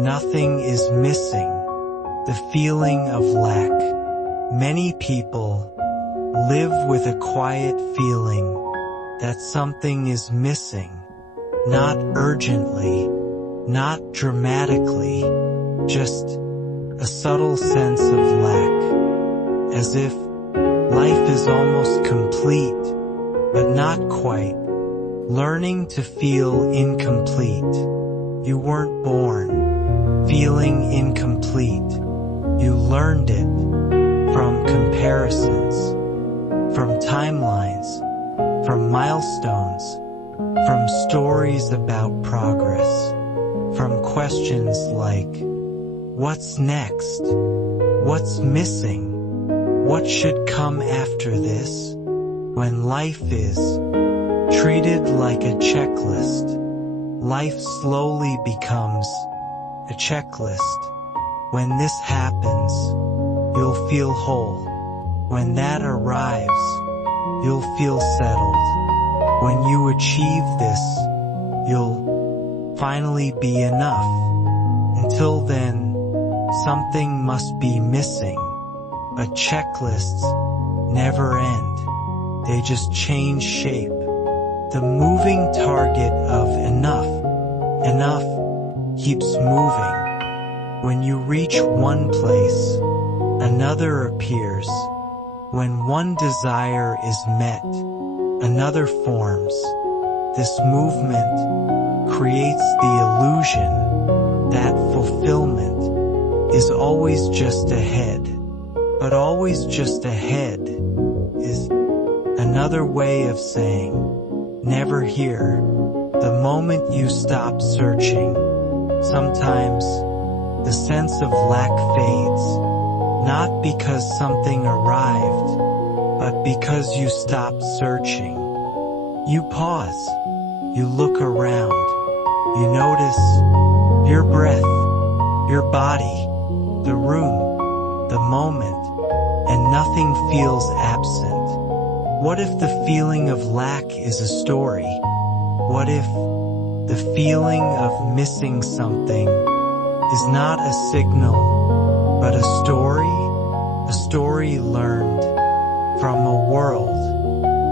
Nothing is missing. The feeling of lack. Many people live with a quiet feeling that something is missing. Not urgently, not dramatically, just a subtle sense of lack. As if life is almost complete, but not quite. Learning to feel incomplete. You weren't born feeling incomplete. You learned it from comparisons, from timelines, from milestones, from stories about progress, from questions like, what's next? What's missing? What should come after this? When life is treated like a checklist, life slowly becomes a checklist. When this happens, you'll feel whole. When that arrives, you'll feel settled. When you achieve this, you'll finally be enough. Until then, something must be missing. But checklists never end. They just change shape. The moving target of enough keeps moving. When you reach one place, another appears. When one desire is met, another forms. This movement creates the illusion that fulfillment is always just ahead. But always just ahead is another way of saying never here. The moment you stop searching, sometimes the sense of lack fades, not because something arrived, but because you stopped searching. You pause, you look around, you notice your breath, your body, the room, the moment, and nothing feels absent. What if the feeling of lack is a story? What if the feeling of missing something is not a signal, but a story learned from a world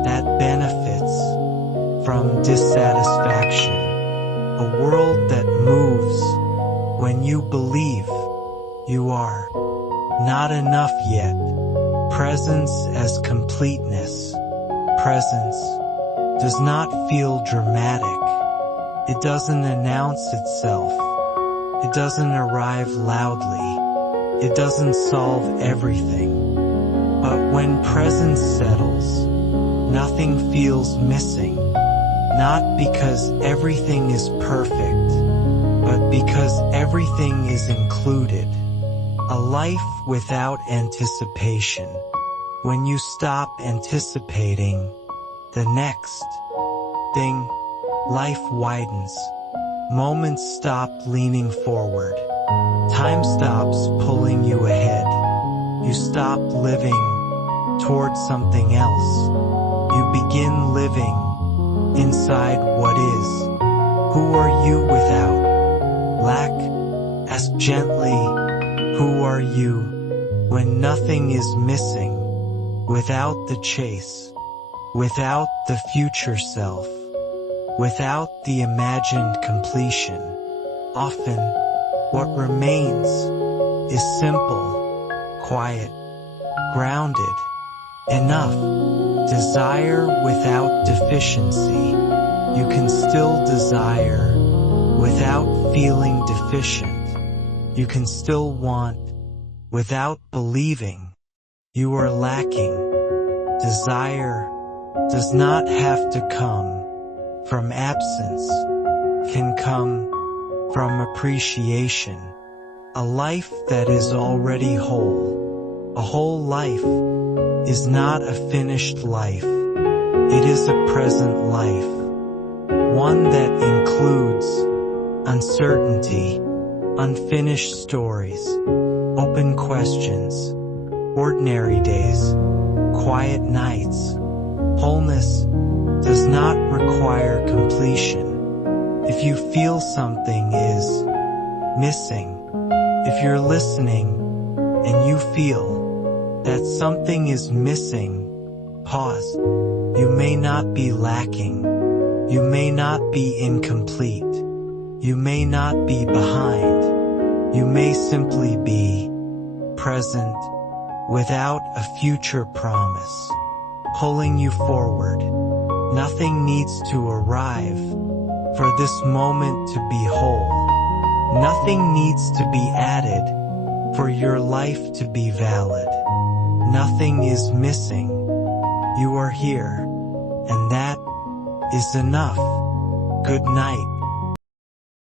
that benefits from dissatisfaction, a world that moves when you believe you are not enough yet. Presence as completeness. Presence does not feel dramatic. It doesn't announce itself. It doesn't arrive loudly. It doesn't solve everything. But when presence settles, nothing feels missing. Not because everything is perfect, but because everything is included. A life without anticipation. When you stop anticipating the next thing, life widens. Moments stop leaning forward. Time stops pulling you ahead. You stop living toward something else. You begin living inside what is. Who are you without lack? Ask gently, who are you when nothing is missing? Without the chase, without the future self, without the imagined completion. Often, what remains is simple, quiet, grounded, enough. Desire without deficiency. You can still desire without feeling deficient. You can still want without believing you are lacking. Desire does not have to come from absence, can come from appreciation. A life that is already whole. A whole life is not a finished life. It is a present life. One that includes uncertainty, unfinished stories, open questions, ordinary days, quiet nights. Wholeness does not require completion. If you feel something is missing. If you're listening and you feel that something is missing, pause. You may not be lacking. You may not be incomplete. You may not be behind. You may simply be present without a future promise pulling you forward. Nothing needs to arrive for this moment to be whole. Nothing needs to be added for your life to be valid. Nothing is missing. You are here, and that is enough. Good night.